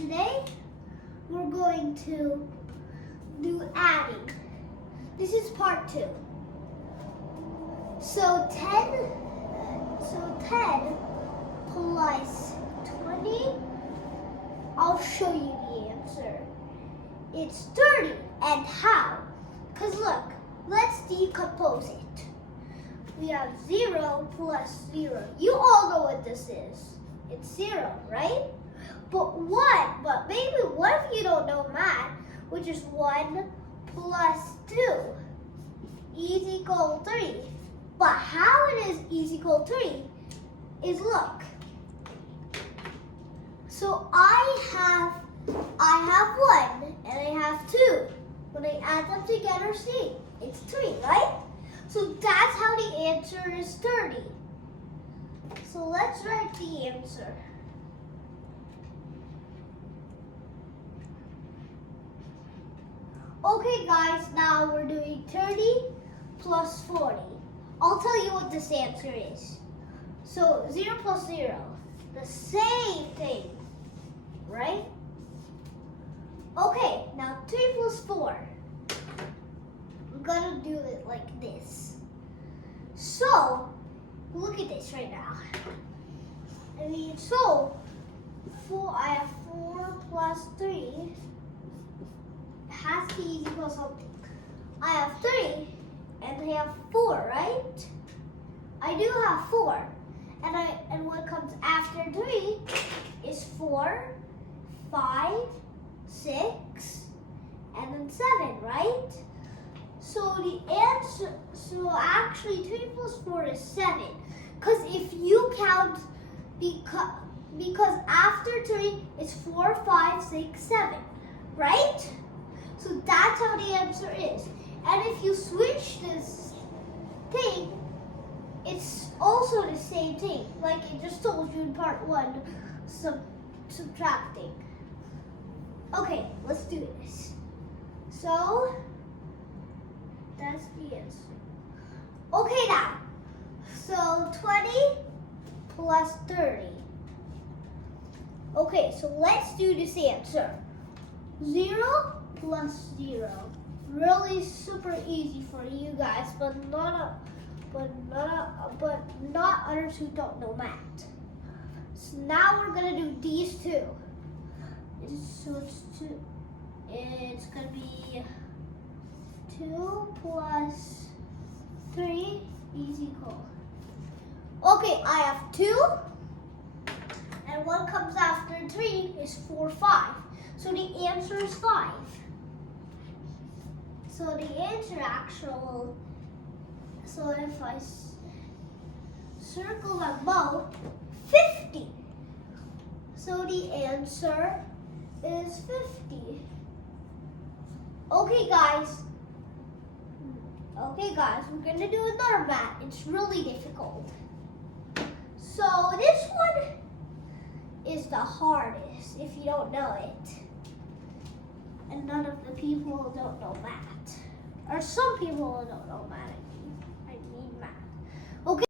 today we're going to do adding. This is part 2. So 10 plus 20, I'll show you the answer. It's 30. And how? Because look, let's decompose it. We have 0 plus 0. You all know what this is. It's 0, right? But maybe what if you don't know math, which is 1 plus 2 is equal 3. But how it is equal 3 is look. So I have 1 and I have 2. When I add them together, see, it's 3, right? So that's how the answer is 30. So let's write the answer. Okay guys, now we're doing 30 plus 40. I'll tell you what this answer is. So 0 plus 0, the same thing, right? Okay, now 3 plus 4. I'm gonna do it like this. So, look at this right now. I have 4 plus 3 has to be equal something. I have 3 and I have 4, right? I do have 4. And what comes after 3 is 4, 5, 6, and then 7, right? So the answer, actually 3 plus 4 is 7. Because if you count, because after 3 it's 4, 5, 6, 7, right? So that's how the answer is. And if you switch this thing, it's also the same thing. Like it just told you in part 1, subtracting. Okay, let's do this. So, that's the answer. Okay now, so 20 plus 30. Okay, so let's do this answer. 0 plus 0. Really super easy for you guys, but not others who don't know math. So now we're gonna do these two. It's gonna be 2 plus 3 is equal. Okay, I have 2, and what comes after 3 is 4, 5. So the answer is 5. So the answer so if I circle them both, 50. So the answer is 50. Okay guys, we're gonna do another math. It's really difficult. So this one is the hardest if you don't know it. And none of the people don't know math. Or some people don't know math. I mean math. Okay.